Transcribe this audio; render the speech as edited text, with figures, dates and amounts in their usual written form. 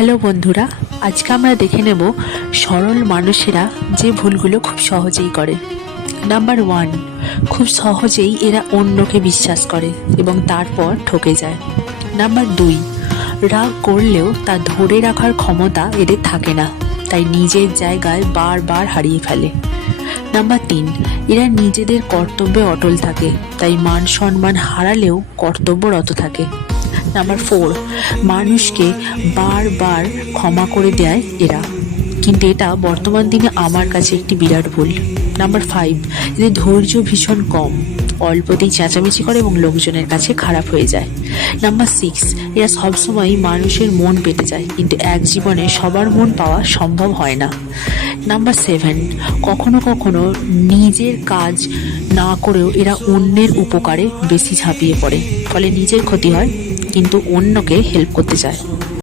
Hello বন্ধুরা, আজকে আমরা দেখে নেব সরল মানুষেরা যে ভুলগুলো খুব সহজেই করে। নাম্বার 1, খুব সহজেই এরা অন্যকে বিশ্বাস করে এবং তারপর ঠকে যায়। নাম্বার 2, রাগ করলেও তা ধরে রাখার ক্ষমতা এদের থাকে না, তাই নিজের জায়গায় বারবার হারিয়ে ফেলে। নাম্বার 3, এরা নিজেদের কর্তব্যে অটল থাকে, তাই মান সম্মান হারালেও কর্তব্যরত থাকে। নাম্বার 4, মানুষকে বারবার ক্ষমা করে দেয় এরা, কিন্তু এটা বর্তমান দিনে আমার কাছে একটি বিরাট ভুল। নাম্বার 5, এদের ধৈর্য ভীষণ কম, অল্পতেই চেঁচামেচি করে এবং লোকজনের কাছে খারাপ হয়ে যায়। নাম্বার 6, এরা সবসময় মানুষের মন পেতে যায়, কিন্তু এক জীবনে সবার মন পাওয়া সম্ভব হয় না। নাম্বার 7, কখনো কখনো নিজের কাজ না করেও এরা অন্যের উপকারে বেশি ঝাঁপিয়ে পড়ে, ফলে নিজের ক্ষতি হয় কিন্তু অন্যকে হেল্প করতে চায়।